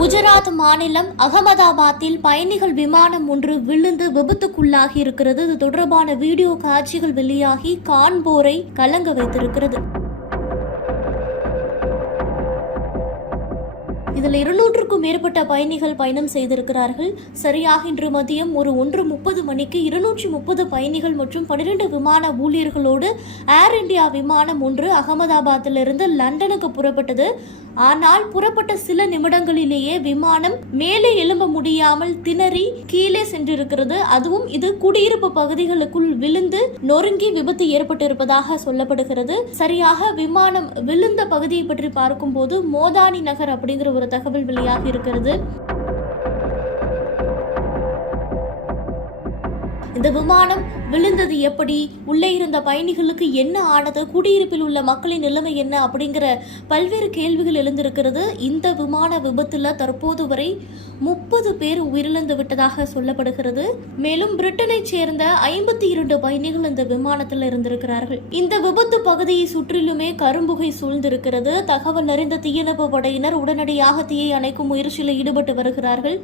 குஜராத் மாநிலம் அகமதாபாத்தில் பயணிகள் விமானம் ஒன்று விழுந்து விபத்துக்குள்ளாகி இருக்கிறது. இது தொடர்பான வீடியோ காட்சிகள் வெளியாகி காண்போரை கலங்க வைத்திருக்கிறது. இதில் 200க்கும் மேற்பட்ட பயணிகள் பயணம் செய்திருக்கிறார்கள். சரியாக இன்று மதியம் ஒரு 1:30 மணிக்கு 230 பயணிகள் மற்றும் 12 விமான ஊழியர்களோடு ஏர் இந்தியா விமானம் ஒன்று அகமதாபாத்திலிருந்து லண்டனுக்கு புறப்பட்டது. ஆனால் புறப்பட்ட சில நிமிடங்களிலேயே விமானம் மேலே எழும்ப முடியாமல் திணறி கீழே சென்றிருக்கிறது. அதுவும் இது குடியிருப்பு பகுதிகளுக்குள் விழுந்து நொறுங்கி விபத்து ஏற்பட்டிருப்பதாக சொல்லப்படுகிறது. சரியாக விமானம் விழுந்த பகுதியை பற்றி பார்க்கும்போது மோதானி நகர் அப்படிங்கிற ஒரு தகவல் வெளியாகி இருக்கிறது. இந்த விமானம் விழுந்தது எப்படி, உள்ளே இருந்த பயணிகளுக்கு என்ன ஆனது, குடியிருப்பில் உள்ள மக்களின் நிலைமை என்ன அப்படிங்கிற பல்வேறு கேள்விகள் எழுந்திருக்கிறது. இந்த விமான விபத்துல தற்போது வரை 30 பேர் உயிரிழந்து விட்டதாக சொல்லப்படுகிறது. மேலும் பிரிட்டனை சேர்ந்த 52 பயணிகள் இந்த விமானத்தில் இருந்திருக்கிறார்கள். இந்த விபத்து பகுதியை சுற்றிலுமே கரும்புகை சூழ்ந்திருக்கிறது. தகவல் அறிந்த தீயணைப்பு படையினர் உடனடியாக தீயை அணைக்கும் முயற்சியில் ஈடுபட்டு வருகிறார்கள்.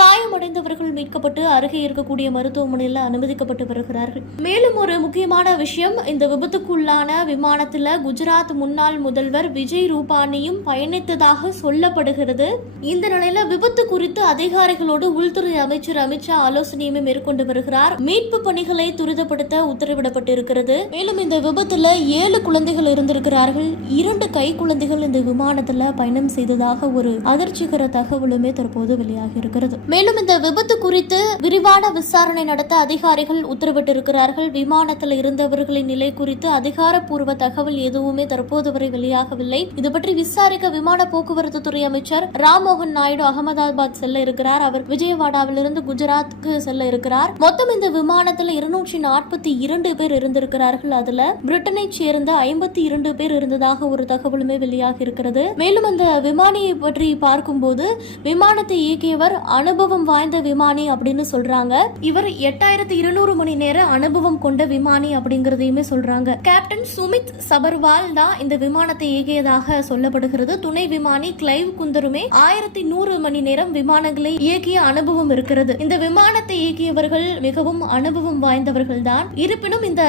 காயமடைந்தவர்கள் மீட்கப்பட்டு அருகே இருக்கக்கூடிய மருத்துவமனையில் அனுமதிக்கப்பட்டு வருகிறார்கள். மேலும் ஒரு முக்கியமான விஷயம், இந்த விபத்துக்குள்ளான விமானத்தில் குஜராத் முன்னாள் முதல்வர் விஜய் ரூபானியும் பயணித்ததாக சொல்லப்படுகிறது. இந்த நிலையில விபத்து குறித்து அதிகாரிகளோடு உள்துறை அமைச்சர் அமித்ஷா ஆலோசனையுமே மேற்கொண்டு வருகிறார். மீட்பு பணிகளை துரிதப்படுத்த உத்தரவிடப்பட்டிருக்கிறது. மேலும் இந்த விபத்துல 7 குழந்தைகள் இருந்திருக்கிறார்கள். 2 கை குழந்தைகள் இந்த விமானத்துல பயணம் செய்ததாக ஒரு அதிர்ச்சிகர தகவலுமே தற்போது வெளியாகி இருக்கிறது. மேலும் இந்த விபத்து குறித்து விரிவான விசாரணை நடத்த அதிகாரிகள் உத்தரவிட்டிருக்கிறார்கள். விமானத்தில் இருந்தவர்களின் நிலை குறித்து அதிகாரப்பூர்வ தகவல் எதுவுமே தற்போது வரை வெளியாகவில்லை. இது பற்றி விசாரிக்க விமான போக்குவரத்து துறை அமைச்சர் ராம்மோகன் நாயுடு அகமதாபாத் செல்ல இருக்கிறார். அவர் விஜயவாடாவிலிருந்து குஜராத்துக்கு செல்ல இருக்கிறார். மொத்தம் இந்த விமானத்தில் 242 பேர் இருந்திருக்கிறார்கள். அதுல பிரிட்டனை சேர்ந்த 52 பேர் இருந்ததாக ஒரு தகவலுமே வெளியாகி இருக்கிறது. மேலும் அந்த விமானியை பற்றி பார்க்கும்போது விமானத்தை இயக்கியவர் அனுபவம் வாய்ந்த விமானி அப்படின்னு சொல்றாங்க. இவர் 8200 மணி நேர அனுபவம் கொண்ட விமானி அப்படிங்கறதையுமே சொல்றாங்க. கேப்டன் சுமித் சபர்வால் தான் இந்த விமானத்தை இயக்கியதாக சொல்லப்படுகிறது. துணை விமானி கிளைவ் குந்தருமே 1100 மணி நேரம் விமானங்களை இயக்கிய அனுபவம் இருக்கிறது. இந்த விமானத்தை இயக்கியவர்கள் மிகவும் அனுபவம் வாய்ந்தவர்கள் தான். இருப்பினும் இந்த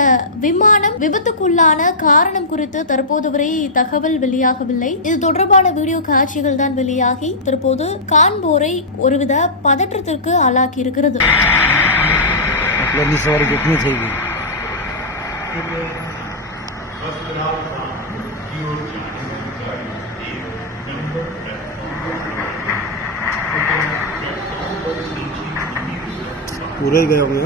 விமானம் விபத்துக்குள்ளான காரணம் குறித்து தற்போது வரை தகவல் வெளியாகவில்லை. இது தொடர்பான வீடியோ காட்சிகள் தான் வெளியாகி தற்போது காண்போரை ஒருவித பதற்றத்திற்கு ஆளாக்கி இருக்கிறது. पूरे गए होंगे।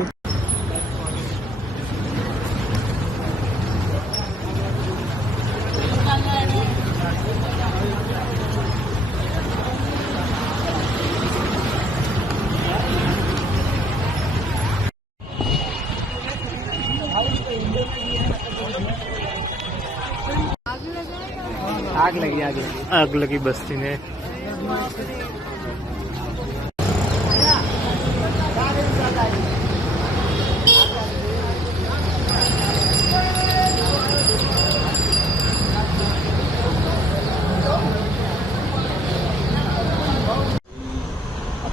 आग लगी बस्ती में।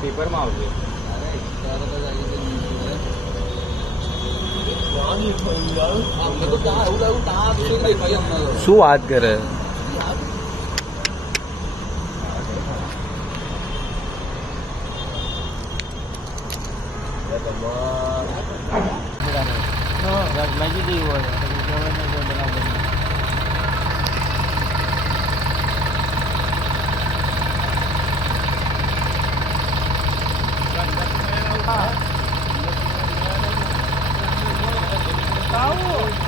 पेपर में आओगे શું વાત કરે લાગી ગઈ હોય tahu